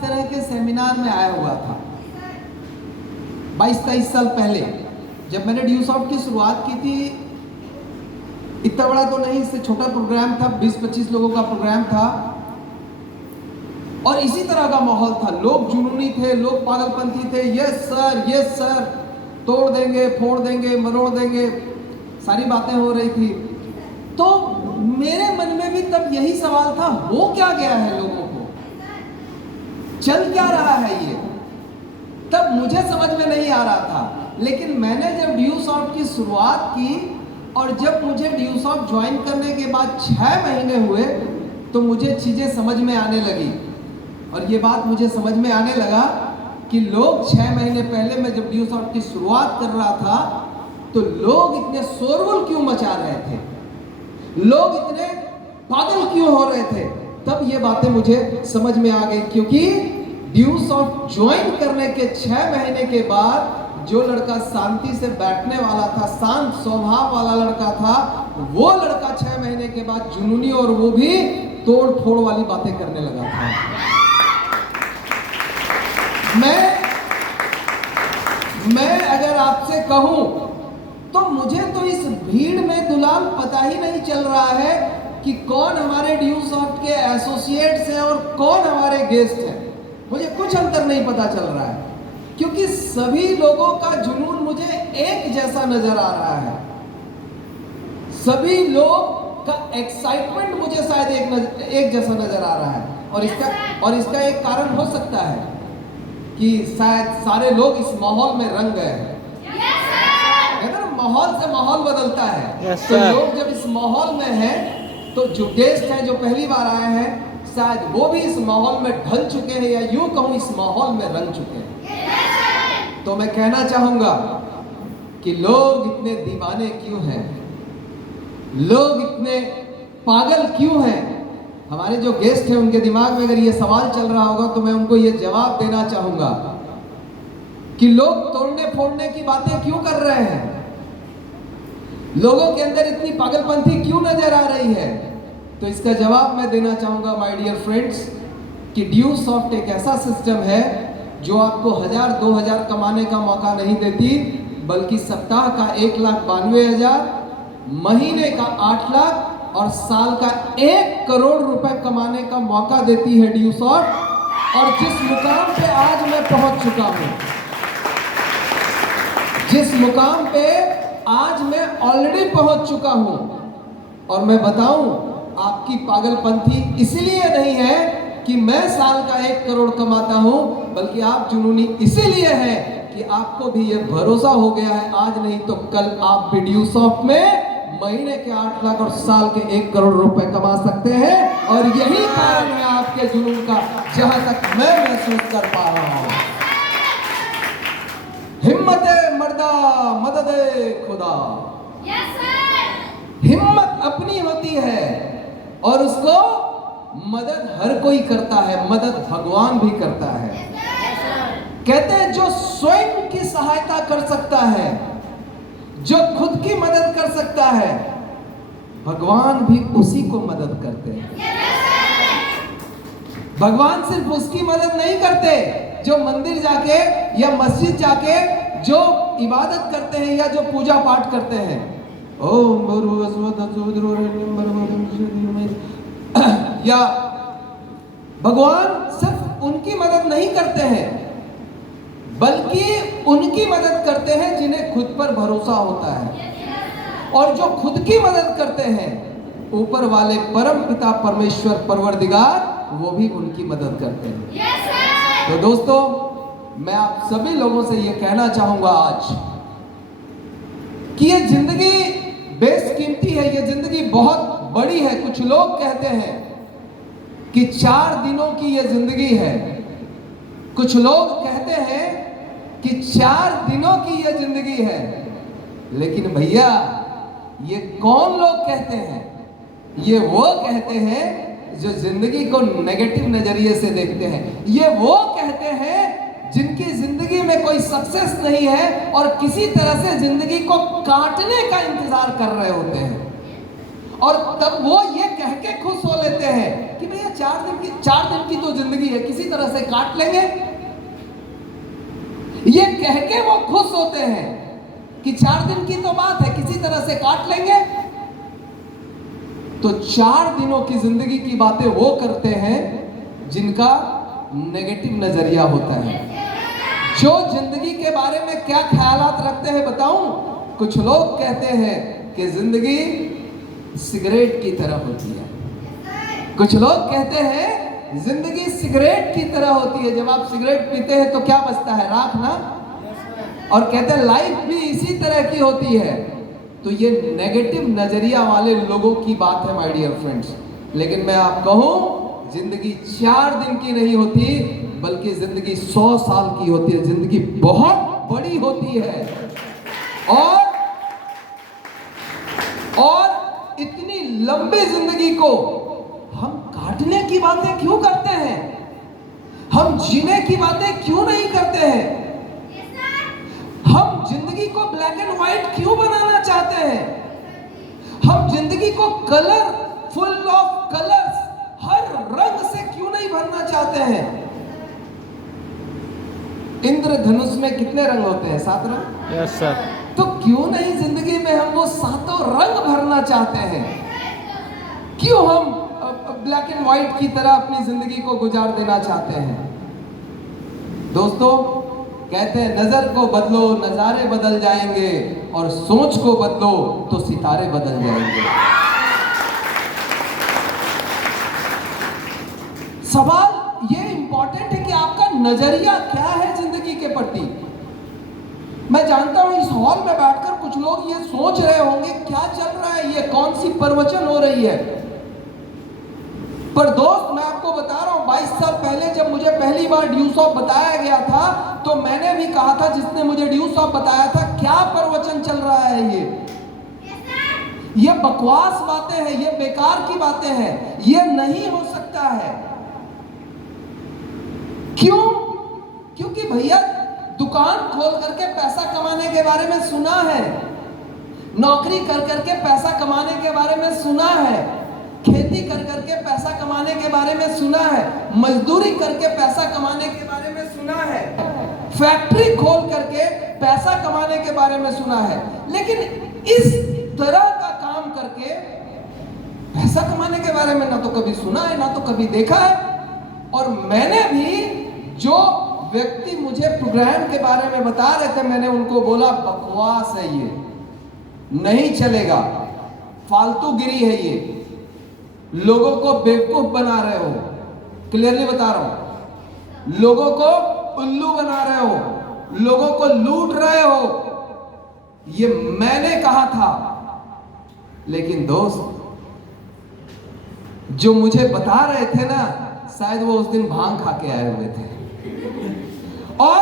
तरह के सेमिनार में आया हुआ था 22-23 साल पहले, जब मैंने ड्यूसॉफ्ट की शुरुआत की थी। इतना बड़ा तो नहीं, इससे छोटा प्रोग्राम था, 20-25 लोगों का प्रोग्राम था। और इसी तरह का माहौल था, लोग जुनूनी थे, लोग पागलपंथी थे। यस सर, तोड़ देंगे, फोड़ देंगे, मरोड़ देंगे, सारी बातें हो रही थी। तो मेरे मन में भी तब यही सवाल था, हो क्या गया है लोगों को, चल क्या रहा है ये, तब मुझे समझ में नहीं आ रहा था। लेकिन मैंने जब ड्यूसॉफ्ट की शुरुआत की और जब मुझे ड्यूसॉफ्ट ज्वाइन करने के बाद 6 महीने हुए तो मुझे चीजें समझ में आने लगी। और ये बात मुझे समझ में आने लगा कि लोग 6 महीने पहले मैं जब ड्यूसॉफ्ट की शुरुआत कर रहा था तो लोग इतने शोरगुल क्यों मचा रहे थे, लोग इतने पागल क्यों हो रहे थे। तब ये बातें मुझे समझ में आ गई, क्योंकि ड्यूसॉफ्ट ज्वाइन करने के 6 महीने के बाद जो लड़का शांति से बैठने वाला था, शांत स्वभाव वाला लड़का था, वो लड़का 6 महीने के बाद जुनूनी और वो भी तोड़ फोड़ वाली बातें करने लगा था। मैं अगर आपसे कहूं तो मुझे तो इस भीड़ में दुलाल पता ही नहीं चल रहा है कि कौन हमारे ड्यूसॉफ्ट के एसोसिएट्स हैं और कौन हमारे गेस्ट हैं। मुझे कुछ अंतर नहीं पता चल रहा है, क्योंकि सभी लोगों का जुनून मुझे एक जैसा नजर आ रहा है। सभी लोग का एक्साइटमेंट मुझे शायद एक जैसा नजर आ रहा है। और इसका एक कारण हो सकता है कि शायद सारे लोग इस माहौल में रंग गए हैं। माहौल से माहौल बदलता है। तो लोग जब इस माहौल में हैं तो जो गेस्ट हैं, जो पहली बार आए हैं, शायद वो भी इस माहौल में ढल चुके हैं, या यूं कहूं इस माहौल में रंग चुके हैं। तो मैं कहना चाहूंगा कि लोग इतने दीवाने क्यों हैं, लोग इतने पागल क्यों हैं। हमारे जो गेस्ट हैं उनके दिमाग में अगर ये सवाल चल रहा होगा तो मैं उनको ये जवाब देना चाहूंगा कि लोग तोड़ने फोड़ने की बातें क्यों कर रहे हैं, लोगों के अंदर इतनी पागलपंथी क्यों नजर आ रही है। तो इसका जवाब मैं देना चाहूंगा माय डियर फ्रेंड्स कि ड्यूसॉफ्ट एक ऐसा सिस्टम है जो आपको 1000-2000 कमाने का मौका नहीं देती, बल्कि सप्ताह का 1,92,000, महीने का 8 लाख और साल का 1 करोड़ रुपए कमाने का मौका देती है ड्यूसॉफ्ट। और जिस मुकाम पे आज मैं पहुंच चुका हूं, जिस मुकाम पे आज मैं ऑलरेडी पहुंच चुका हूं, और मैं बताऊं आपकी पागलपंथी इसलिए नहीं है कि मैं साल का 1 करोड़ कमाता हूं, बल्कि आप जुनूनी इसीलिए है कि आपको भी ये भरोसा हो गया है आज नहीं तो कल आप भी ड्यूसॉफ्ट में महीने के 8 लाख और साल के 1 करोड़ रुपए कमा सकते हैं। और यही कारण है आपके जुनून का, जहां तक मैं महसूस कर पा रहा हूं। हिम्मत मर्दा मदद खुदा। हिम्मत अपनी होती है और उसको मदद हर कोई करता है, मदद भगवान भी करता है। कहते हैं जो स्वयं की सहायता कर सकता है, जो खुद की मदद कर सकता है, भगवान भी उसी को मदद करते हैं। भगवान सिर्फ उसकी मदद नहीं करते जो मंदिर जाके या मस्जिद जाके जो इबादत करते हैं या जो पूजा पाठ करते हैं। या भगवान सिर्फ उनकी मदद नहीं करते हैं, बल्कि उनकी मदद करते हैं जिन्हें खुद पर भरोसा होता है। और जो खुद की मदद करते हैं, ऊपर वाले परम पिता परमेश्वर परवरदिगार वो भी उनकी मदद करते हैं। तो दोस्तों, मैं आप सभी लोगों से ये कहना चाहूंगा आज कि ये जिंदगी बेशकीमती है, ये जिंदगी बहुत बड़ी है। कुछ लोग कहते हैं कि 4 दिनों की ये जिंदगी है, कुछ लोग कहते हैं कि 4 दिनों की ये जिंदगी है। लेकिन भैया, ये कौन लोग कहते हैं? ये वो कहते हैं जो जिंदगी को नेगेटिव नजरिए से देखते हैं। ये वो कहते हैं जिनकी जिंदगी में कोई सक्सेस नहीं है और किसी तरह से जिंदगी को काटने का इंतजार कर रहे होते हैं। और तब वो ये कह के खुश हो लेते हैं कि भैया 4 दिन की तो जिंदगी है, किसी तरह से काट लेंगे। ये कह के वो खुश होते हैं कि 4 दिन की तो बात है, किसी तरह से काट लेंगे। तो 4 दिनों की जिंदगी की बातें वो करते हैं जिनका नेगेटिव नजरिया होता है, जो जिंदगी के बारे में क्या ख्यालात रखते हैं बताऊं। कुछ लोग कहते हैं कि जिंदगी सिगरेट की तरह होती है। कुछ लोग कहते हैं जिंदगी सिगरेट की तरह होती है, जब आप सिगरेट पीते हैं तो क्या बचता है, राख ना। और कहते हैं लाइफ भी इसी तरह की होती है। तो ये नेगेटिव नजरिया वाले लोगों की बात है माय डियर फ्रेंड्स। लेकिन मैं आप कहूं, जिंदगी 4 दिन की नहीं होती, बल्कि जिंदगी 100 साल की होती है। जिंदगी बहुत बड़ी होती है। और इतनी लंबी जिंदगी को हम काटने की बातें क्यों करते हैं? हम जीने की बातें क्यों नहीं करते हैं? हम जिंदगी को ब्लैक एंड व्हाइट क्यों बनाना चाहते हैं? हम जिंदगी को कलर फुल ऑफ कलर्स, हर रंग से क्यों नहीं भरना चाहते हैं? इंद्रधनुष में कितने रंग होते हैं? 7 रंग। Yes sir. तो क्यों नहीं जिंदगी में हम वो 7 रंग भरना चाहते हैं? क्यों हम ब्लैक एंड व्हाइट की तरह अपनी जिंदगी को गुजार देना चाहते हैं? दोस्तों, कहते हैं नजर को बदलो, नजारे बदल जाएंगे, और सोच को बदलो तो सितारे बदल जाएंगे। सवाल ये इंपॉर्टेंट है कि आपका नजरिया क्या है जिंदगी के प्रति। मैं जानता हूं इस हॉल में बैठकर कुछ लोग ये सोच रहे होंगे क्या चल रहा है, ये कौन सी प्रवचन हो रही है। पर दोस्त, मैं आपको बता रहा हूं, 22 साल पहले जब मुझे पहली बार ड्यूस ऑफ बताया गया था, तो मैंने भी कहा था, जिसने मुझे ड्यूस ऑफ बताया था, क्या प्रवचन चल रहा है ये बकवास बातें हैं, ये बेकार की बातें हैं, ये नहीं हो सकता है। क्यों? क्योंकि भैया दुकान खोल करके पैसा कमाने के बारे में सुना है, नौकरी कर करके पैसा कमाने के बारे में सुना है, खेती कर करके पैसा कमाने के बारे में सुना है, मजदूरी करके पैसा कमाने के बारे में सुना है, फैक्ट्री खोल करके पैसा कमाने के बारे में सुना है। लेकिन इस तरह का काम करके पैसा कमाने के बारे में ना तो कभी सुना है, ना तो कभी देखा है। और मैंने भी, जो व्यक्ति मुझे प्रोग्राम के बारे में बता रहे थे, मैंने उनको बोला बकवास है, ये नहीं चलेगा, फालतूगिरी है, ये लोगों को बेवकूफ बना रहे हो। क्लियरली बता रहा हूं, लोगों को उल्लू बना रहे हो, लोगों को लूट रहे हो, ये मैंने कहा था। लेकिन दोस्त, जो मुझे बता रहे थे ना, शायद वो उस दिन भांग खा के आए हुए थे, और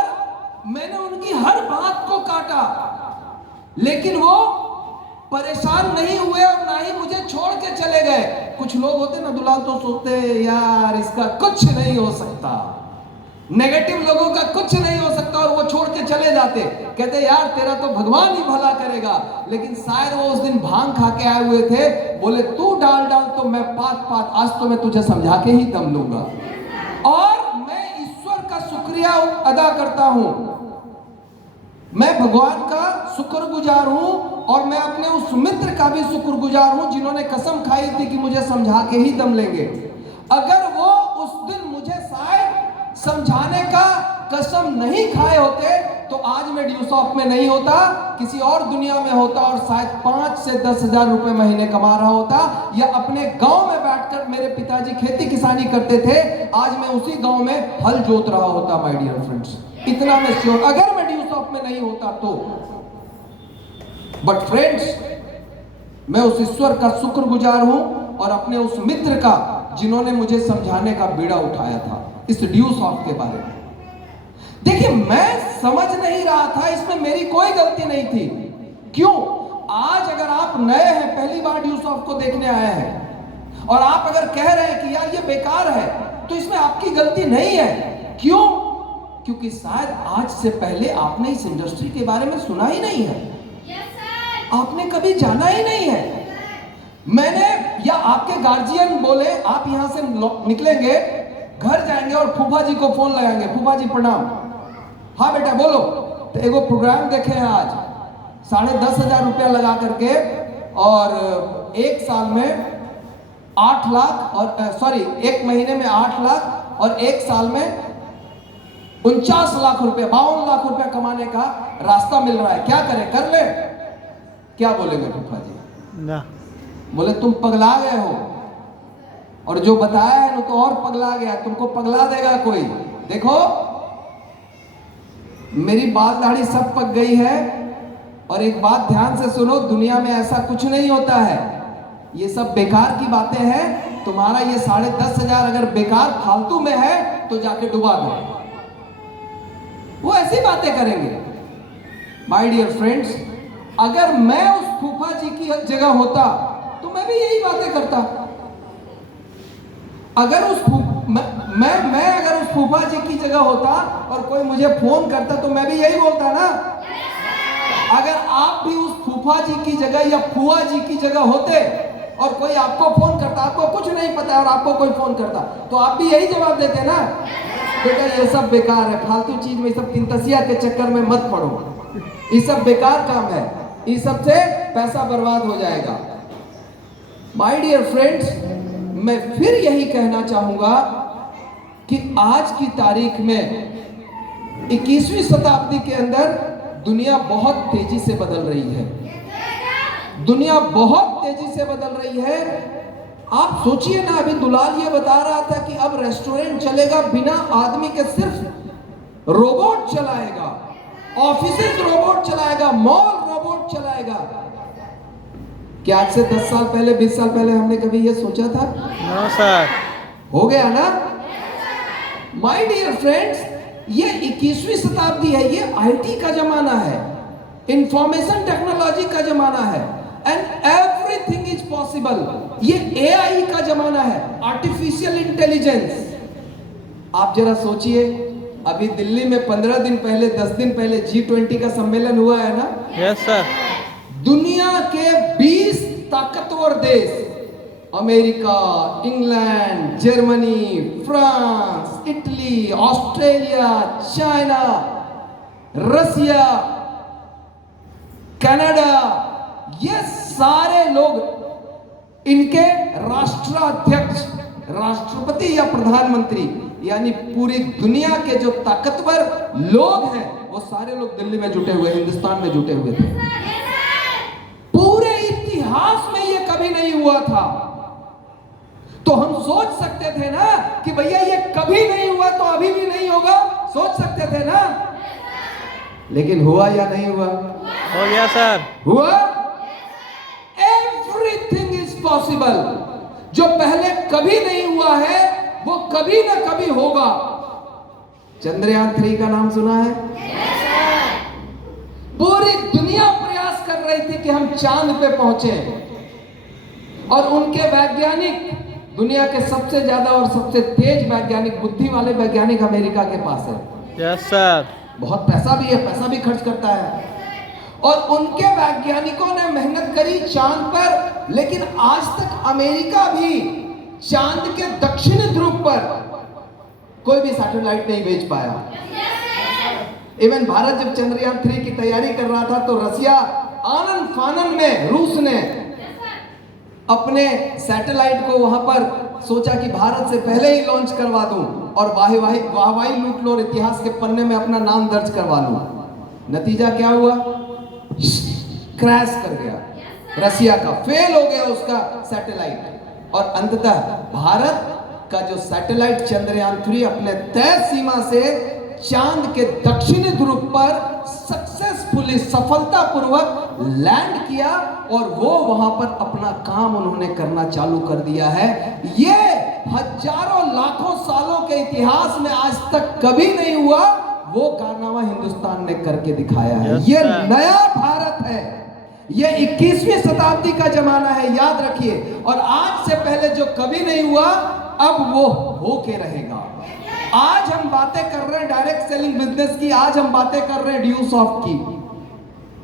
मैंने उनकी हर बात को काटा, लेकिन वो परेशान नहीं हुए और ना ही मुझे छोड़ के चले गए। कुछ लोग होते ना दुलाल, तो सोचते यार इसका कुछ नहीं हो सकता, नेगेटिव लोगों का कुछ नहीं हो सकता, और वो छोड़ के चले जाते, कहते यार तेरा तो भगवान ही भला करेगा। लेकिन शायद वो उस दिन भांग खा के आए हुए थे, बोले तू डाल डाल तो मैं पात पात, आज तो मैं तुझे समझा के ही दम लूंगा। और मैं ईश्वर का शुक्रिया अदा करता हूं, मैं भगवान का शुक्रगुजार हूं, और मैं अपने उस मित्र का भी शुक्रगुजार हूं जिन्होंने कसम खाई थी कि मुझे समझा के ही दम लेंगे। अगर वो उस दिन मुझे शायद समझाने का कसम नहीं खाए होते, तो आज मैं ड्यूस ऑफ में नहीं होता, किसी और दुनिया में होता, और शायद 5 से 10 हजार रुपए महीने कमा रहा होता, या अपने गांव में बैठकर, मेरे पिताजी खेती किसानी करते थे, आज मैं उसी गांव में हल जोत रहा होता माय डियर फ्रेंड्स। इतना मैं श्योर, अगर मैं ड्यूस ऑफ में नहीं होता तो। बट फ्रेंड्स, मैं उस ईश्वर का शुक्रगुजार हूं, और अपने उस मित्र का जिन्होंने मुझे समझाने का बीड़ा उठाया था इस ड्यूस ऑफ के बारे में। देखिए, मैं समझ नहीं रहा था, इसमें मेरी कोई गलती नहीं थी। क्यों? आज अगर आप नए हैं, पहली बार ड्यूस ऑफ को देखने आए हैं, और आप अगर कह रहे हैं कि यार ये बेकार है, तो इसमें आपकी गलती नहीं है। क्यों? क्योंकि शायद आज से पहले आपने इस इंडस्ट्री के बारे में सुना ही नहीं है, आपने कभी जाना ही नहीं है। मैंने या आपके गार्जियन बोले, आप यहां से निकलेंगे, घर जाएंगे और फूफा जी को फोन लगाएंगे, फूफा जी प्रणाम, हाँ बेटा बोलो, तो एगो प्रोग्राम देखे हैं आज 10,500 रुपया लगा करके, और एक साल में 8 लाख और एक महीने में 8 लाख और एक साल में 49 लाख रुपया, 52 लाख रुपया कमाने का रास्ता मिल रहा है। क्या करें, कर ले? क्या बोलेंगे फूफा जी? ना, बोले तुम पगला गए हो, और जो बताया है ना तो और पगला गया, तुमको पगला देगा कोई। देखो मेरी बाल दाढ़ी सब पक गई है, और एक बात ध्यान से सुनो, दुनिया में ऐसा कुछ नहीं होता है, ये सब बेकार की बातें हैं। तुम्हारा ये 10,500 अगर बेकार फालतू में है तो जाके डुबा दो, वो ऐसी बातें करेंगे। माय डियर फ्रेंड्स, अगर मैं उस फूफा जी की जगह होता तो मैं भी यही बातें करता। अगर उस मैं अगर उस फूफा जी की जगह होता और कोई मुझे फोन करता तो मैं भी यही बोलता ना। अगर आप भी उस फूफा जी की जगह या फुआ जी की जगह होते और कोई आपको फोन करता, आपको कुछ नहीं पता और आपको कोई फोन करता, तो आप भी यही जवाब देते ना, बेटा ये सब बेकार है, फालतू चीज में, सब तीनतसिया के चक्कर में मत पड़ो, ये सब बेकार काम है, इस सब से पैसा बर्बाद हो जाएगा। माय डियर फ्रेंड्स, मैं फिर यही कहना चाहूंगा कि आज की तारीख में 21वीं शताब्दी के अंदर दुनिया बहुत तेजी से बदल रही है, दुनिया बहुत तेजी से बदल रही है। आप सोचिए ना, अभी दुलाल ये बता रहा था कि अब रेस्टोरेंट चलेगा बिना आदमी के, सिर्फ रोबोट चलाएगा, ऑफिसेज रोबोट चलाएगा, मॉल रोबोट चलाएगा। क्या आज से 10 साल पहले, 20 साल पहले हमने कभी ये सोचा था? No sir. हो गया ना? माय डियर फ्रेंड्स, ये 21वीं शताब्दी है, ये आईटी का जमाना है, इंफॉर्मेशन टेक्नोलॉजी का जमाना है, एंड एवरीथिंग इज पॉसिबल। ये एआई का जमाना है, आर्टिफिशियल इंटेलिजेंस। आप जरा सोचिए, अभी दिल्ली में 15 दिन पहले, 10 दिन पहले G20 का सम्मेलन हुआ है ना? Yes sir. दुनिया के 20 ताकतवर देश, America, England, Germany, France, Italy, Australia, China, Russia, Canada, ये सारे लोग, इनके राष्ट्राध्यक्ष, राष्ट्रपति या प्रधानमंत्री, यानी पूरी दुनिया के जो ताकतवर लोग हैं वो सारे लोग दिल्ली में जुटे हुए, हिंदुस्तान में जुटे हुए थे। पूरे इतिहास में ये कभी नहीं हुआ था। तो हम सोच सकते थे ना कि भैया ये कभी नहीं हुआ तो अभी भी नहीं होगा, सोच सकते थे ना। लेकिन हुआ या नहीं हुआ? हो गया सर, हुआ। Everything is possible. जो पहले कभी नहीं हुआ है वो कभी ना कभी होगा। चंद्रयान 3 का नाम सुना है? पूरी दुनिया प्रयास कर रही थी कि हम चांद पे पहुंचे, और उनके वैज्ञानिक, दुनिया के सबसे ज्यादा और सबसे तेज वैज्ञानिक, बुद्धि वाले वैज्ञानिक अमेरिका के पास है। Yes sir. बहुत पैसा भी है, पैसा भी खर्च करता है, और उनके वैज्ञानिकों ने मेहनत करी चांद पर, लेकिन आज तक अमेरिका भी चांद के दक्षिणी ध्रुव पर कोई भी सैटेलाइट नहीं भेज पाया। इवन भारत जब चंद्रयान 3 की तैयारी कर रहा था तो रसिया आनन फानन में, रूस ने अपने सैटेलाइट को वहां पर सोचा कि भारत से पहले ही लॉन्च करवा दूं और वाहवाही लूट लो और इतिहास के पन्ने में अपना नाम दर्ज करवा लूं। नतीजा क्या हुआ? क्रैश कर गया, रसिया का फेल हो गया उसका सैटेलाइट, और अंततः भारत का जो सैटेलाइट चंद्रयान 3 अपने तय सीमा से चांद के दक्षिणी ध्रुव पर सक्सेसफुली, सफलतापूर्वक लैंड किया, और वो वहां पर अपना काम उन्होंने करना चालू कर दिया है। ये हजारों लाखों सालों के इतिहास में आज तक कभी नहीं हुआ, वो कारनामा हिंदुस्तान ने करके दिखाया है। ये नया भारत है, ये 21वीं शताब्दी का जमाना है, याद रखिए। और आज से पहले जो कभी नहीं हुआ, अब वो होके रहेगा। आज हम बातें कर रहे हैं डायरेक्ट सेलिंग बिजनेस की, आज हम बातें कर रहे हैं ड्यूसॉफ्ट की।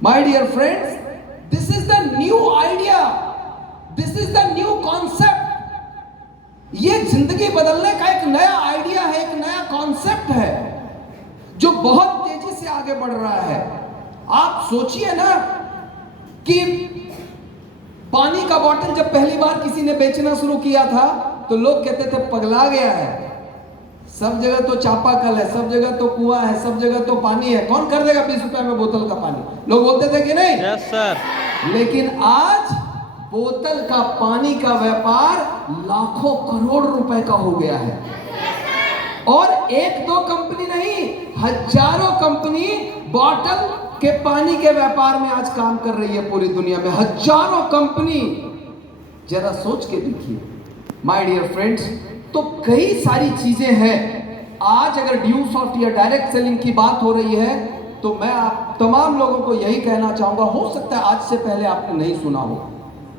My dear friends, this is the new idea, this is the new concept. ये जिंदगी बदलने का एक नया आइडिया है, एक नया कॉन्सेप्ट है जो बहुत तेजी से आगे बढ़ रहा है। आप सोचिए ना कि पानी का बोतल जब पहली बार किसी ने बेचना शुरू किया था तो लोग कहते थे पगला गया है, सब जगह तो चापाकल है, सब जगह तो कुआं है, सब जगह तो पानी है, कौन कर देगा 20 रुपए में बोतल का पानी, लोग बोलते थे कि नहीं? Yes sir. लेकिन आज बोतल का पानी का व्यापार लाखों करोड़ रुपए का हो गया है। और एक दो कंपनी नहीं, हजारों कंपनी बोतल के पानी के व्यापार में आज काम कर रही है पूरी दुनिया में, हजारों कंपनी। जरा सोच के देखिए माय डियर फ्रेंड्स। तो कई सारी चीजें हैं। आज अगर ड्यू सॉफ्ट या डायरेक्ट सेलिंग की बात हो रही है तो मैं आप तमाम लोगों को यही कहना चाहूंगा, हो सकता है आज से पहले आपने नहीं सुना हो,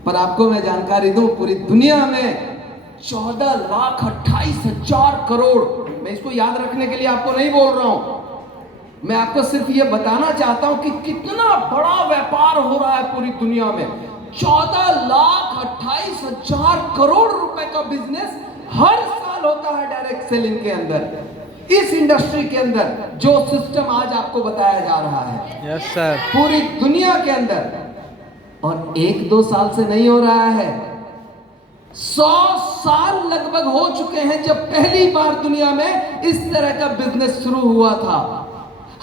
पर आपको मैं जानकारी दूं, पूरी दुनिया में 14,28,000 करोड़, मैं इसको याद रखने के लिए आपको नहीं बोल रहा हूं, मैं आपको सिर्फ ये बताना चाहता हूं कि कितना बड़ा व्यापार हो रहा है पूरी दुनिया में। 14,28,000 करोड़ रुपए का बिजनेस हर साल होता है डायरेक्ट सेलिंग के अंदर, इस इंडस्ट्री के अंदर जो सिस्टम आज आपको बताया जा रहा है। Yes sir. पूरी दुनिया के अंदर, और 1-2 साल से नहीं हो रहा है, 100 साल लगभग हो चुके हैं जब पहली बार दुनिया में इस तरह का बिजनेस शुरू हुआ था।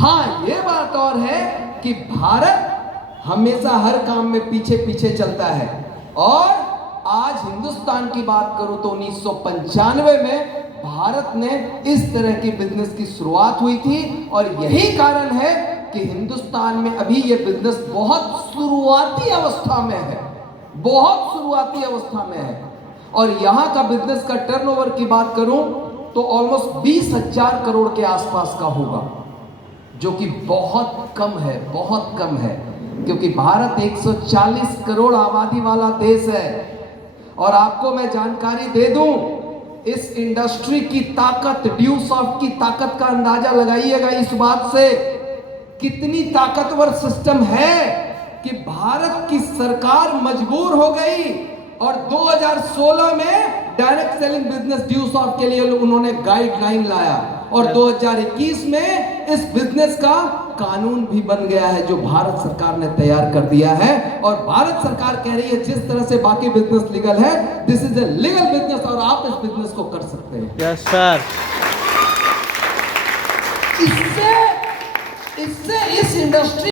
हाँ, ये बात और है कि भारत हमेशा हर काम में पीछे पीछे चलता है, और आज हिंदुस्तान की बात करूं तो 1995 में भारत ने इस तरह की बिजनेस की शुरुआत हुई थी, और यही कारण है कि हिंदुस्तान में अभी ये बिजनेस बहुत शुरुआती अवस्था में है, बहुत शुरुआती अवस्था में है। और यहां का बिजनेस का टर्नओवर की बात करूं तो ऑलमोस्ट 20,000 करोड़ के आसपास का होगा, जो कि बहुत कम है, बहुत कम है, क्योंकि भारत 140 करोड़ आबादी वाला देश है। और आपको मैं जानकारी दे दूं, इस इंडस्ट्री की ताकत, ड्यू सॉफ्ट की ताकत का अंदाजा लगाइएगा इस बात से, कितनी ताकतवर सिस्टम है कि भारत की सरकार मजबूर हो गई और 2016 में direct selling business due soft के लिए उन्होंने गाइडलाइन लाया, और 2021 में इस बिजनेस का कानून भी बन गया है जो भारत सरकार ने तैयार कर दिया है। और भारत सरकार कह रही है जिस तरह से बाकी बिजनेस लीगल है, this is a legal business, और आप इस बिजनेस को कर सकते हैं। Yes sir. इससे इस इंडस्ट्री